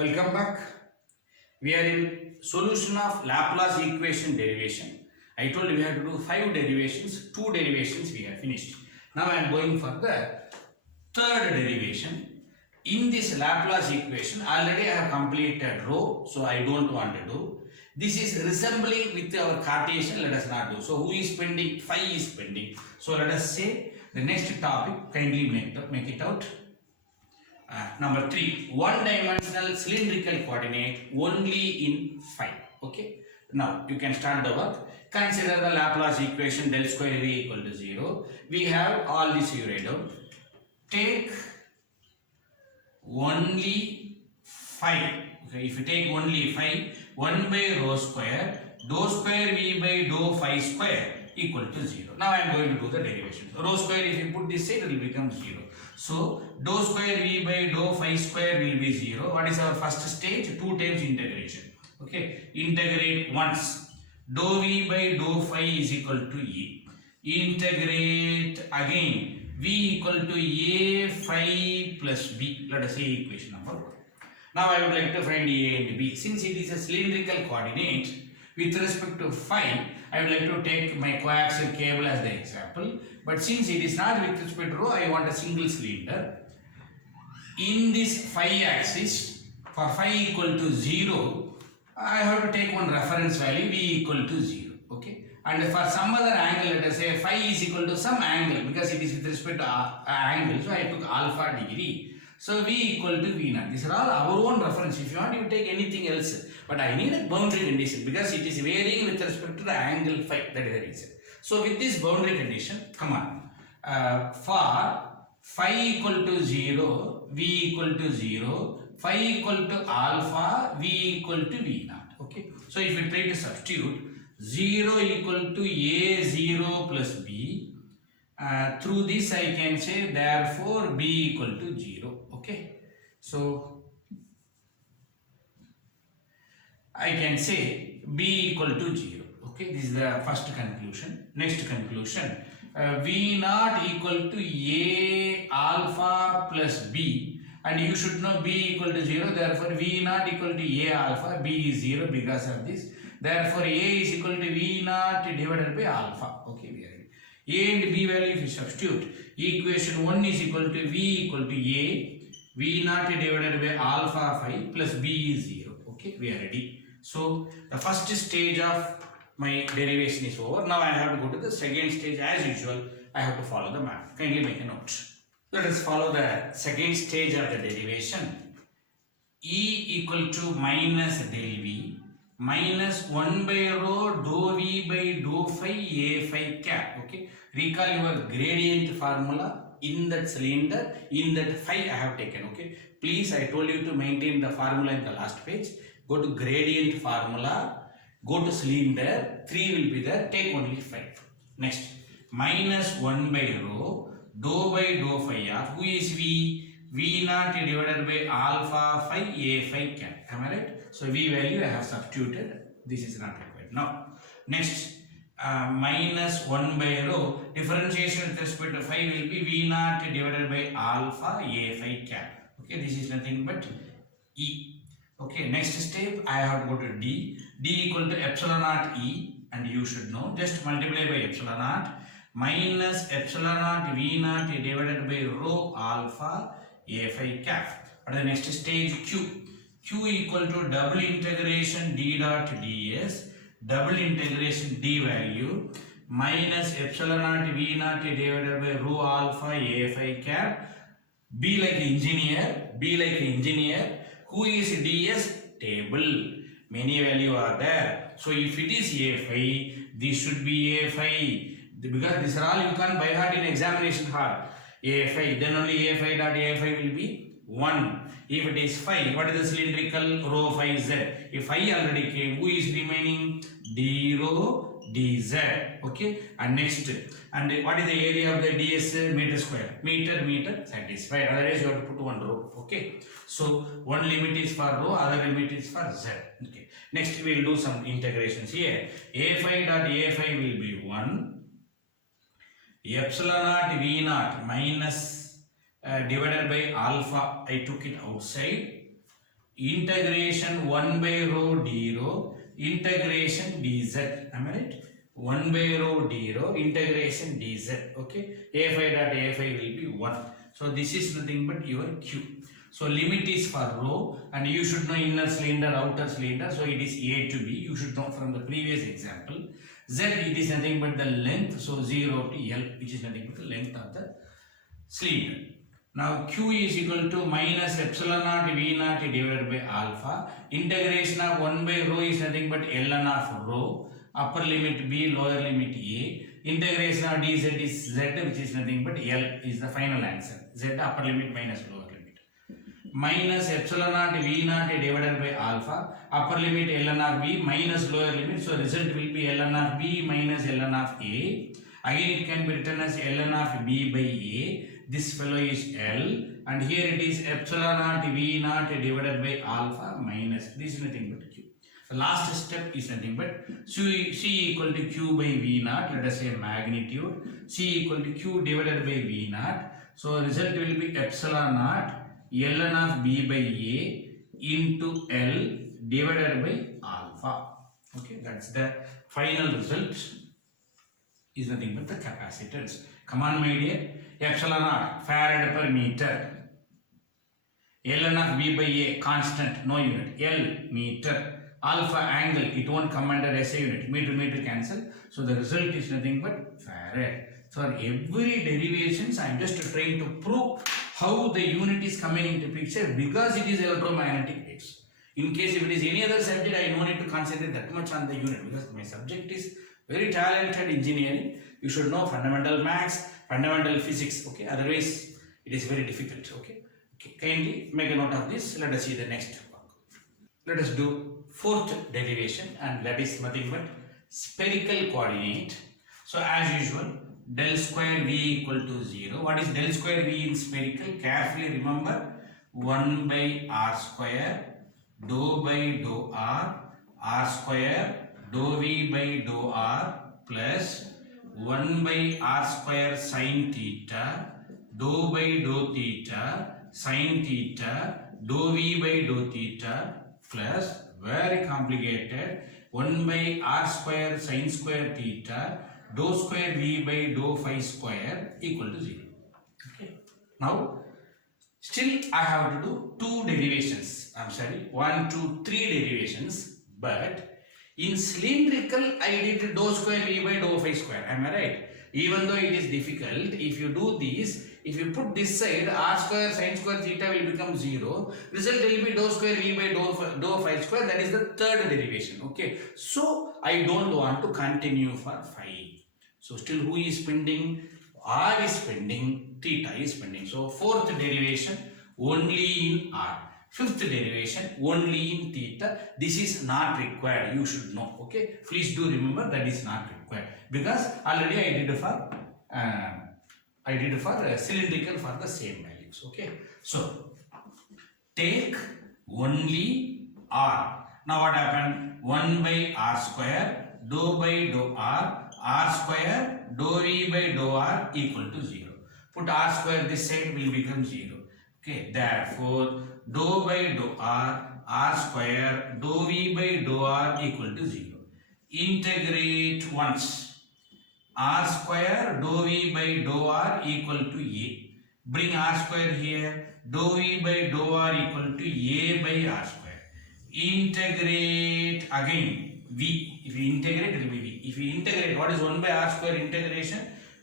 Welcome back. We are in solution of Laplace equation derivation. I told you we have to do 5 derivations, 2 derivations we have finished. Now I am going for the third derivation. In this Laplace equation, already I have completed row, so I don't want to do. This is resembling with our Cartesian, let us not do. So who is pending? Phi is pending. So let us say the next topic, kindly make it out. Number 3, one-dimensional cylindrical coordinate only in phi. Okay. Now you can start the work. Consider the Laplace equation del square V equal to 0. We have all this you write down. Take only phi. Okay. If you take only phi, 1 by rho square, dou square V by dou phi square equal to 0. Now I am going to do the derivation. Rho square, if you put this side, it will become 0. So dou square V by dou phi square will be 0. What is our first stage? 2 times integration. Okay. Integrate once. Dou V by dou phi is equal to A. Integrate again. V equal to A phi plus B. Let us say equation number 1. Now I would like to find A and B. Since it is a cylindrical coordinate, with respect to phi, I would like to take my coaxial cable as the example. But since it is not with respect to rho, I want a single cylinder. In this phi axis, for phi equal to 0, I have to take one reference value, V equal to 0. Okay. And for some other angle, let us say phi is equal to some angle, because it is with respect to angle. So I took alpha degree. So V equal to V0. These are all our own reference. If you want, you take anything else. But I need a boundary condition because it is varying with respect to the angle phi. That is the reason. So with this boundary condition, come on. For phi equal to 0, V equal to 0, phi equal to alpha, V equal to V0. Okay. So if you try to substitute 0 equal to A0 plus B, through this I can say therefore B equal to 0. Okay. So I can say B equal to 0. Okay. This is the first conclusion. Next conclusion. V0 equal to A alpha plus B, and you should know B equal to 0. Therefore V0 equal to A alpha, B is 0 because of this. Therefore A is equal to V0 divided by alpha. Okay, we are ready. A and B value if you substitute, equation 1 is equal to V equal to A, V0 divided by alpha phi plus B is 0. Okay, we are ready. So the first stage of my derivation is over. Now I have to go to the second stage. As usual, I have to follow the map. Kindly make a note. Let us follow the second stage of the derivation. E equal to minus del V minus 1 by rho dou V by dou phi A phi cap. Okay. Recall your gradient formula in that cylinder, in that phi I have taken. Okay. Please, I told you to maintain the formula in the last page. Go to gradient formula, go to cylinder, 3 will be there, take only 5. Next, minus 1 by rho, dou by dou phi of, who is V? V0 divided by alpha phi A phi cap. Am I right? So V value I have substituted. This is not required. Now, next, minus 1 by rho, differentiation with respect to phi will be V0 divided by alpha A phi cap. Okay, this is nothing but E. Okay, next step I have to go to D. D equal to epsilon naught E, and you should know, just multiply by epsilon naught minus epsilon naught V0 divided by rho alpha A phi cap. But the next stage Q. Q equal to double integration D dot ds, double integration D value minus epsilon naught V0 divided by rho alpha A phi cap. Be like engineer, be like engineer. Who is ds? Table. Many value are there. So if it is A phi, this should be A phi. Because these are all you can't by heart in examination hall. A phi, then only A phi dot A phi will be 1. If it is phi, what is the cylindrical? Rho phi z. If phi already came, who is remaining? D rho dz. Okay. And next, and what is the area of the ds? Meter square. Meter satisfied. Otherwise you have to put one rho. Okay. So one limit is for rho, other limit is for z. Okay. Next we will do some integrations here. A phi dot A phi will be 1. Epsilon naught V naught minus divided by alpha, I took it outside, integration 1 by rho d rho integration dz. Am I right? 1 by rho d rho integration dz. Okay, a5 dot a5 will be 1. So this is nothing but your q. So limit is for rho, and you should know inner cylinder, outer cylinder. So it is a to b. You should know from the previous example. Z, it is nothing but the length. So 0 to L, which is nothing but the length of the cylinder. Now q is equal to minus epsilon naught v naught divided by alpha. Integration of 1 by rho is nothing but ln of rho. Upper limit b, lower limit a. Integration of dz is z, which is nothing but L is the final answer. Z upper limit minus lower limit. Minus epsilon naught v naught divided by alpha. Upper limit ln of b minus lower limit. So result will be ln of b minus ln of a. Again it can be written as ln of b by a. This fellow is L, and here it is epsilon naught v naught divided by alpha minus. This is nothing but q. The last step is nothing but c equal to q by v naught. Let us say magnitude. C equal to q divided by v naught. So result will be epsilon naught ln of b by a into L divided by alpha. Okay, that's the final result. Is nothing but the capacitance. Come on, my dear. Epsilon naught farad per meter. Ln of v by a constant, no unit. L meter. Alpha angle, it won't come under SI unit. Meter meter cancel. So the result is nothing but farad. For every derivations, I am just trying to prove how the unit is coming into picture because it is electromagnetic waves. In case if it is any other subject, I don't need to concentrate that much on the unit because my subject is very talented engineering. You should know fundamental maths, fundamental physics. Okay, otherwise it is very difficult. Okay, kindly make a note of this. Let us see the next one. Let us do fourth derivation, and that is nothing but spherical coordinate. So as usual, del square v equal to 0. What is del square v in spherical? Carefully remember 1 by r square dou by dou r square dou v by dou r plus 1 by r square sin theta dou by dou theta sin theta dou v by dou theta plus very complicated 1 by r square sin square theta dou square v by dou phi square equal to 0. Okay. Now still I have to do two derivations. I'm sorry, 1, 2, 3 derivations, but in cylindrical I did dou square v by dou phi square. Am I right? Even though it is difficult, if you do this, if you put this side, r square sin square theta will become 0. Result will be dou square v by dou phi square. That is the third derivation. Okay. So I don't want to continue for phi. So still who is pending? R is pending, theta is pending. So fourth derivation only in R. Fifth derivation only in theta. This is not required. You should know. Okay. Please do remember that is not required because already I did for cylindrical for the same values. Okay. So take only R. Now what happened? 1 by r square dou by dou r square dou v by dou r equal to 0. Put r square this side will become 0. Okay. Therefore dou by dou r square dou v by dou r equal to 0. Integrate once. R square dou v by dou r equal to a. Bring r square here. Dou v by dou r equal to a by r square. Integrate again v. If you integrate, it will be v. If you integrate, what is 1 by r square integration?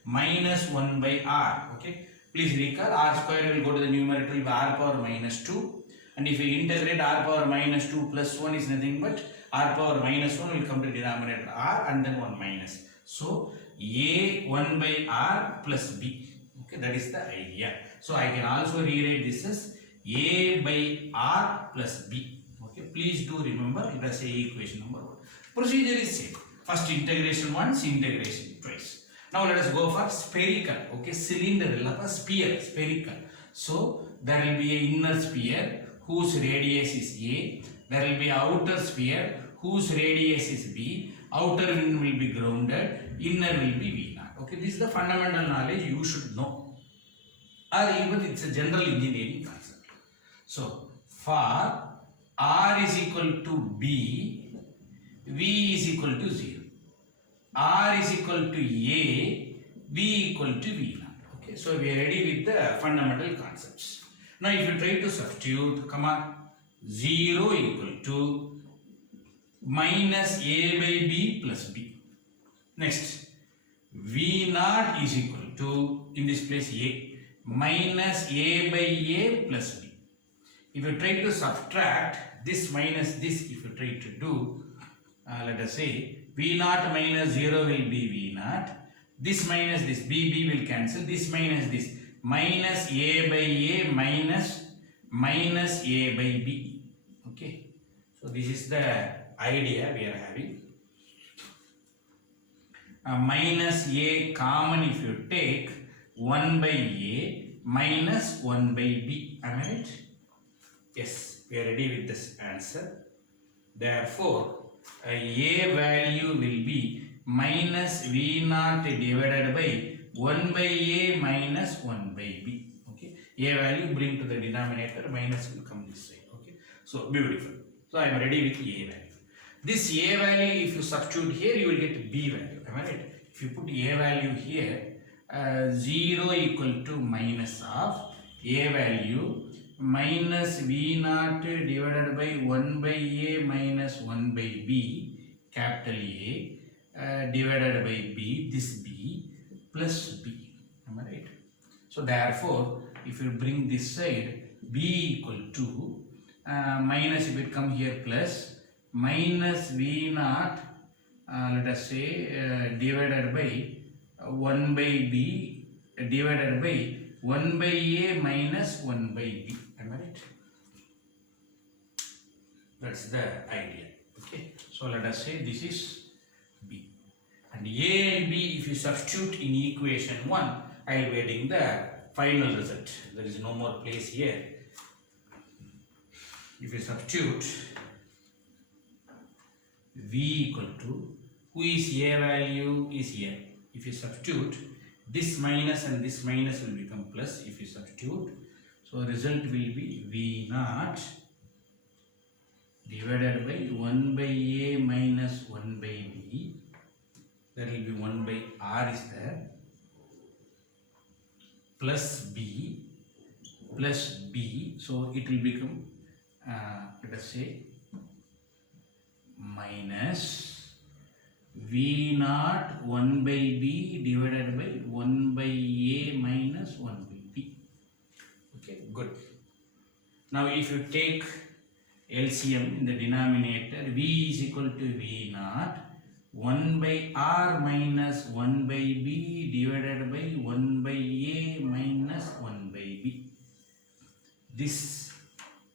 Minus 1 by r. Okay. Please recall, r square will go to the numerator will be r power minus 2. And if you integrate, r power minus 2 plus 1 is nothing but r power minus 1 will come to denominator r and then 1 minus. So a 1 by r plus b. Okay, that is the idea. So I can also rewrite this as a by r plus b. Okay, please do remember it as a equation number 1. Procedure is same. First integration once, integration twice. Now let us go for spherical. Okay, cylindrical, sphere, spherical. So there will be an inner sphere whose radius is a. There will be outer sphere whose radius is b. Outer will be grounded. Inner will be v naught. Okay, this is the fundamental knowledge you should know. Or even it's a general engineering concept. So for R is equal to B, V is equal to 0. R is equal to A, V equal to V naught. Okay, so we are ready with the fundamental concepts. Now if you try to substitute, come on, 0 equal to minus A by B plus B. Next, V naught is equal to, in this place A, minus A by A plus B. If you try to subtract this minus this, if you try to do, let us say, V naught minus 0 will be V naught. This minus this, B will cancel. This minus this, minus A by A minus A by B. Okay. So this is the idea we are having. Minus A common if you take 1 by A minus 1 by B. Am I right? Yes, we are ready with this answer. Therefore, A value will be minus V naught divided by 1 by A minus 1 by B. Okay, A value bring to the denominator, minus will come this side. Okay, so beautiful. So I am ready with A value. This A value, if you substitute here, you will get B value. Am I right? If you put A value here, 0 equal to minus of A value minus V naught divided by 1 by A minus 1 by B, capital A, divided by B, this B, plus B. Am I right? So therefore, if you bring this side, B equal to, minus if it come here plus, minus V naught, let us say, divided by 1 by B, divided by 1 by A minus 1 by B. Am I right? That's the idea. Okay. So let us say this is B. And A and B, if you substitute in equation 1, I am getting the final result. There is no more place here. If you substitute V equal to, who is A value is A. If you substitute, this minus and this minus will become plus if you substitute. So result will be V naught divided by 1 by A minus 1 by B. That will be 1 by R is there, plus B. So it will become, let us say, minus V naught 1 by B divided by 1 by A minus 1 by B. Okay, good. Now if you take LCM in the denominator, V is equal to V naught 1 by R minus 1 by B divided by 1 by A minus 1 by B. This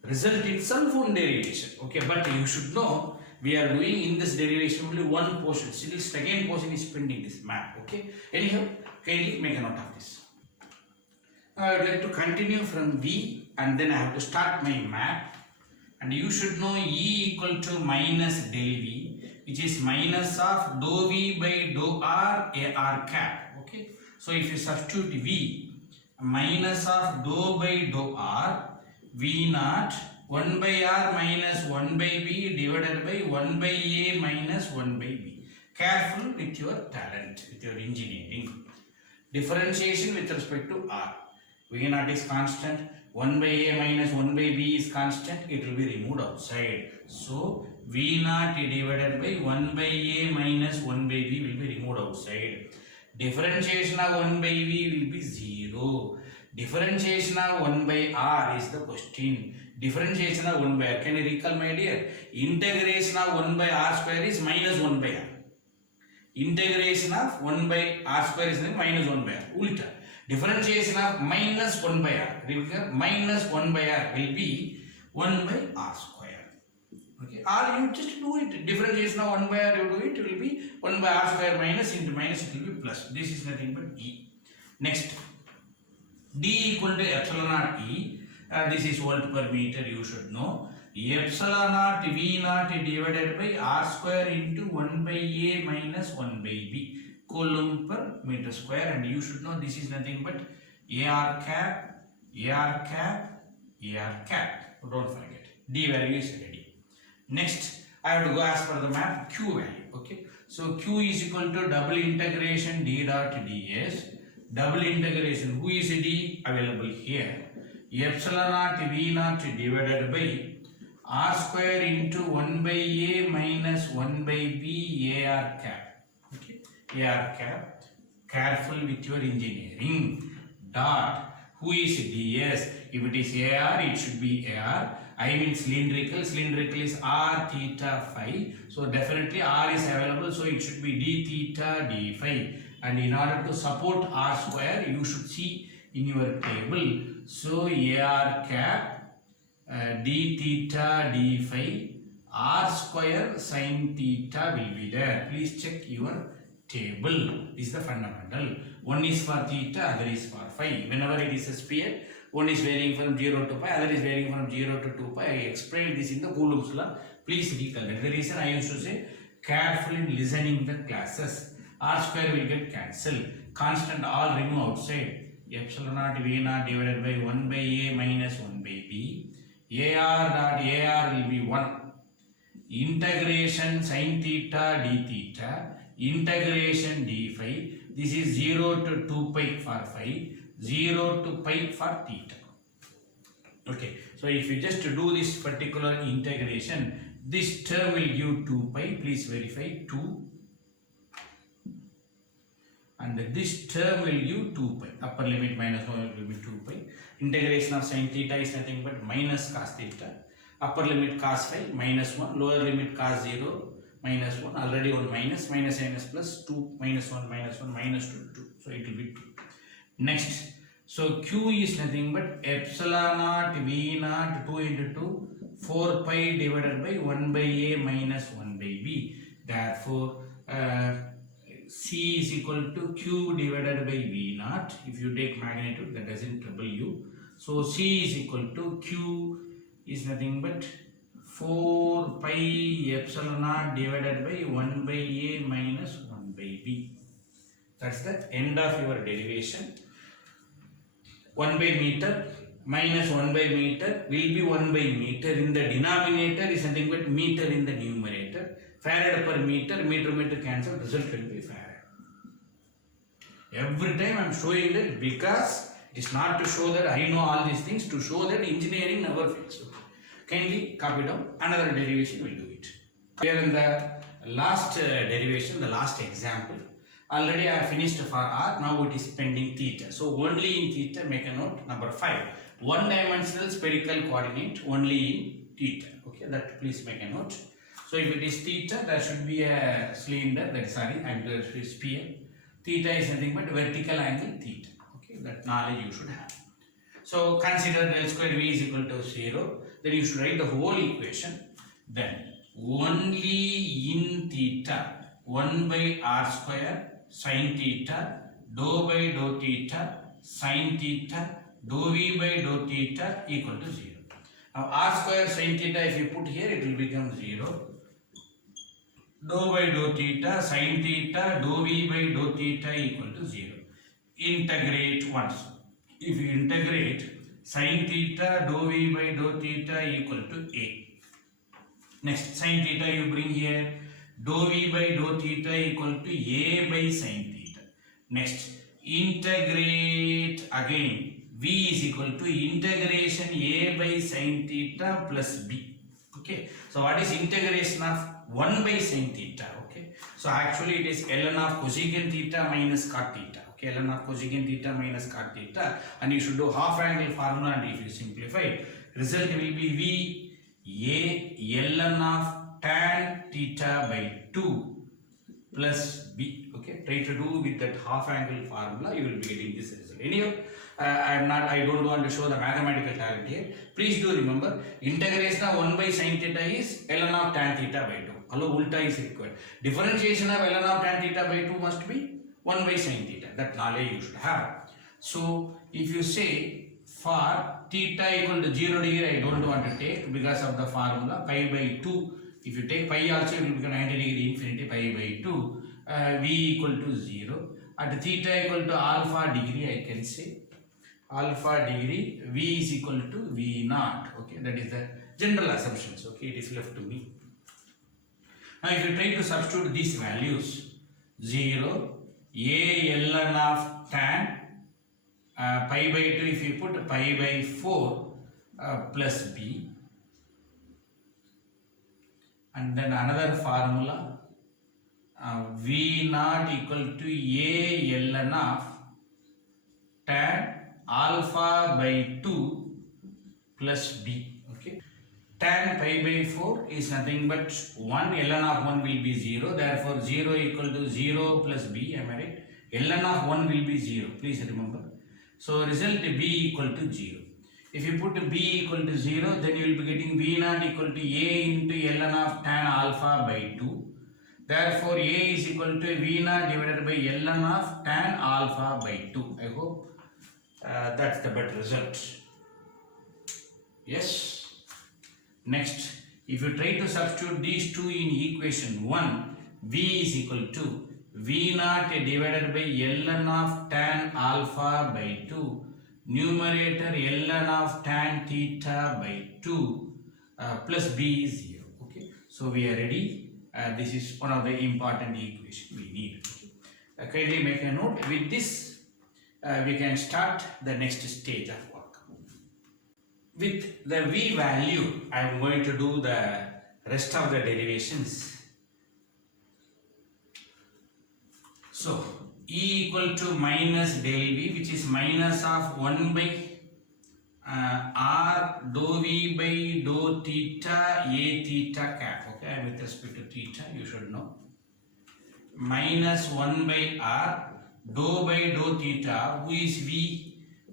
result itself on derivation. Okay, but you should know, we are doing in this derivation only one portion. Still, second portion is pending, this map. Okay. Anyhow, kindly make a note of this. I would like to continue from V and then I have to start my map. And you should know E equal to minus del V, which is minus of dou V by dou R AR cap. Okay. So if you substitute V, minus of dou by dou R, V naught 1 by R minus 1 by B divided by 1 by A minus 1 by B. Careful with your talent, with your engineering. Differentiation with respect to R. V naught is constant, 1 by A minus 1 by B is constant, it will be removed outside. So, V naught divided by 1 by A minus 1 by B will be removed outside. Differentiation of 1 by V will be 0. Differentiation of 1 by R is the question. Differentiation of 1 by R. Can you recall, my dear? Integration of 1 by R square is minus 1 by R. Integration of 1 by R square is minus 1 by R. Ulta. Differentiation of minus 1 by R. Remember, minus 1 by R will be 1 by R square. Okay. Or you just do it. Differentiation of 1 by R, you do it. It will be 1 by R square minus into minus, it will be plus. This is nothing but E. Next. D equal to epsilon naught E. This is volt per meter, you should know. Epsilon naught V naught divided by R square into 1 by A minus 1 by B. Coulomb per meter square, and you should know this is nothing but AR cap, AR cap, AR cap. Don't forget. D value is ready. Next, I have to go as per the map q value. Okay, so q is equal to double integration d dot ds. Double integration, who is d available here? Epsilon naught v naught divided by r square into 1 by a minus 1 by b ar cap. Okay, ar cap. Careful with your engineering. Dot, who is ds? If it is ar, it should be ar. I mean cylindrical. Cylindrical is r theta phi. So definitely r is available. So it should be d theta d phi. And in order to support r square, you should see in your table. So ar cap d theta d phi r square sin theta will be there. Please check your table. This is the fundamental. One is for theta, other is for phi. Whenever it is a sphere, one is varying from 0 to pi, other is varying from 0 to 2 pi. I explained this in the Coulomb's law. Please recall that. The reason I used to say careful in listening the classes. R square will get cancelled. Constant all remove outside. Epsilon naught v naught divided by 1 by a minus 1 by b. Ar dot ar will be 1. Integration sin theta d theta. Integration d phi. This is 0 to 2 pi for phi. 0 to pi for theta. Okay, so if you just do this particular integration, this term will give 2 pi. Please verify 2. And this term will give 2 pi. Upper limit minus lower limit 2 pi. Integration of sin theta is nothing but minus cos theta. Upper limit cos phi minus 1. Lower limit cos 0 minus 1. Already one minus. Minus minus plus 2 minus 1 minus 1 minus 2 2. So it will be 2. Next. So q is nothing but epsilon naught v naught 2 into 2 4 pi divided by 1 by a minus 1 by b. Therefore, c is equal to q divided by v naught. If you take magnitude, that doesn't trouble you. So c is equal to q is nothing but 4 pi epsilon naught divided by 1 by a minus 1 by b. That's the end of your derivation. 1 by meter minus 1 by meter will be 1 by meter. In the denominator is nothing but meter in the numerator. Farad per meter, meter cancel, result will be farad. Every time I am showing that because it is not to show that I know all these things, to show that engineering never fails. Kindly copy down, another derivation will do it. Here in the last derivation, the last example. Already I have finished for r, now it is pending theta. So only in theta, make a note, number 5. One dimensional spherical coordinate only in theta. Okay, that please make a note. So if it is theta, there should be a cylinder, that is sorry, and there is sphere. Theta is nothing but vertical angle theta. Okay, that knowledge you should have. So consider del square v is equal to 0. Then you should write the whole equation. Then only in theta, 1 by r square sin theta, dou by dou theta, sin theta, dou v by dou theta equal to 0. Now r square sin theta, if you put here, it will become 0. Dou by dou theta, sin theta, dou v by dou theta equal to 0. Integrate once. If you integrate, sin theta, dou v by dou theta equal to a. Next, sin theta you bring here. Dou v by dou theta equal to a by sin theta. Next, integrate again. V is equal to integration a by sin theta plus b. Okay. So what is integration of 1 by sin theta? Okay. So actually it is ln of cosecant theta minus cot theta. Okay. ln of cosecant theta minus cot theta. And you should do half angle formula, and if you simplify, result will be v a ln of tan theta by 2 plus b. Okay, try to do with that half angle formula, you will be getting this result. Anyway, I don't want to show the mathematical talent here. Please do remember, integration of 1 by sin theta is ln of tan theta by 2. Hello, ulta is required. Differentiation of ln of tan theta by 2 must be 1 by sin theta. That knowledge you should have. So, if you say for theta equal to 0 degree, I don't want to take because of the formula pi by 2. If you take pi also, it will become 90 degree infinity, pi by 2. V equal to 0. At theta equal to alpha degree, I can say alpha degree, V is equal to V naught. Okay, that is the general assumptions. Okay, it is left to me. Now if you try to substitute these values, 0, a ln of tan pi by 2, if you put pi by 4 plus b, and then another formula, v naught equal to a ln of tan alpha by 2 plus b. Okay, tan pi by 4 is nothing but 1, ln of 1 will be 0, therefore 0 equal to 0 plus b, am I right? ln of 1 will be 0, please remember. So result b equal to 0. If you put b equal to 0, then you will be getting v naught equal to a into ln of tan alpha by 2. Therefore a is equal to v naught divided by ln of tan alpha by 2. I hope that's the better result. Yes. Next, if you try to substitute these two in equation 1, v is equal to v naught divided by ln of tan alpha by 2, numerator ln of tan theta by 2 plus b is 0. Okay, so we are ready. This is one of the important equations we need. Kindly make a note. With this, we can start the next stage of work. With the v value, I am going to do the rest of the derivations. So, E equal to minus del V, which is minus of 1 by R dou V by dou theta A theta cap. Okay, with respect to theta, you should know. Minus 1 by R dou by dou theta, who is V?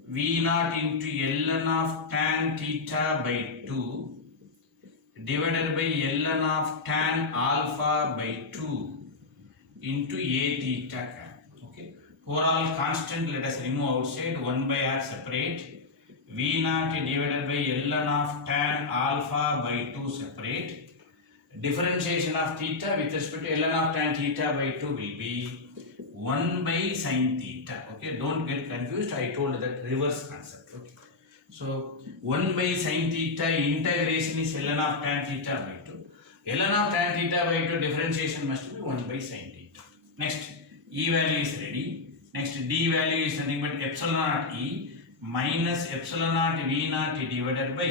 V naught into ln of tan theta by 2 divided by ln of tan alpha by 2 into a theta cap. Okay, for all constant, let us remove outside. 1 by r separate, v naught divided by ln of tan alpha by 2 separate. Differentiation of theta with respect to ln of tan theta by 2 will be 1 by sin theta. Okay, don't get confused. I told that reverse concept. Okay, so 1 by sin theta integration is ln of tan theta by 2. ln of tan theta by 2 differentiation must be 1 by sin theta. Next, E value is ready. Next, D value is nothing but epsilon naught E minus epsilon naught V naught divided by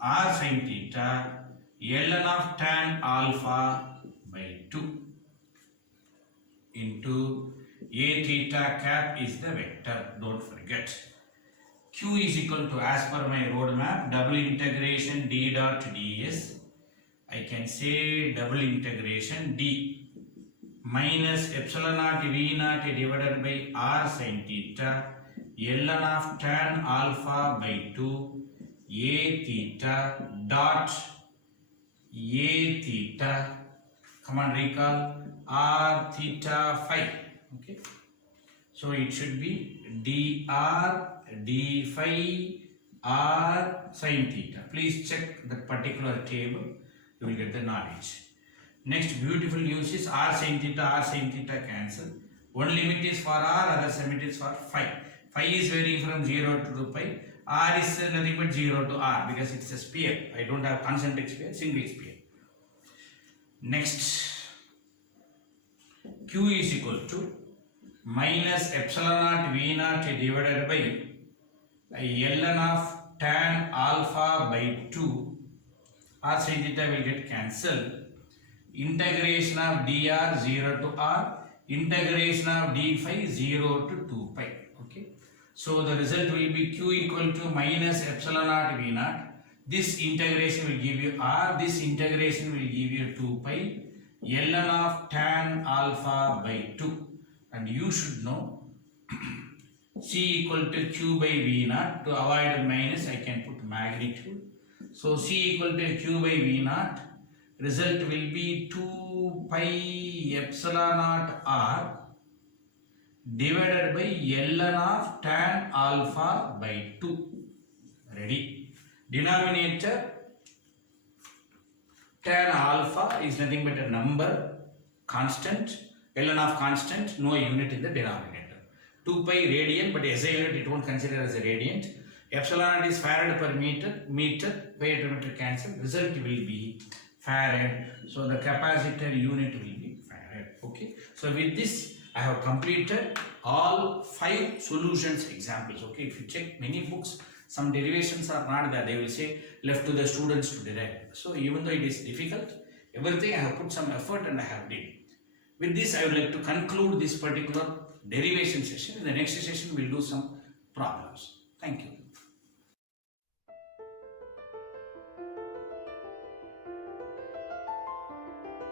R sin theta ln of tan alpha by 2 into A theta cap is the vector, don't forget. Q is equal to, as per my roadmap, double integration d dot ds. I can say double integration d minus epsilon naught v naught divided by r sin theta ln of tan alpha by 2 a theta dot a theta, come on, recall, r theta phi. Okay, so it should be dr d phi r sin theta. Please check that particular table, you will get the knowledge. Next beautiful news is r sin theta cancel. One limit is for r, other limit is for phi. Phi is varying from 0 to 2 pi. R is nothing but 0 to r because it's a sphere. I don't have concentric sphere, single sphere. Next, Q is equal to minus epsilon naught v naught divided by ln of tan alpha by 2. R sin theta will get cancelled. Integration of dr 0 to r, integration of d phi 0 to 2 pi. Okay, so the result will be Q equal to minus epsilon naught v naught. This integration will give you r, this integration will give you 2 pi ln of tan alpha by 2. And you should know C equal to Q by V naught. To avoid minus, I can put magnitude. So C equal to Q by V naught. Result will be 2 pi epsilon naught r divided by ln of tan alpha by 2. Ready? Denominator tan alpha is nothing but a number, constant, ln of constant, no unit in the denominator. 2 pi radian, but SI unit it won't consider as a radiant. Epsilon naught is farad per meter, meter, pi to meter cancel. Result will be farad. So the capacitor unit will be farad. Okay. So with this, I have completed all 5 solutions examples. Okay. If you check many books, some derivations are not there. They will say left to the students to derive. So even though it is difficult, everything I have put some effort and I have did. With this, I would like to conclude this particular derivation session. In the next session, we'll do some problems. Thank you.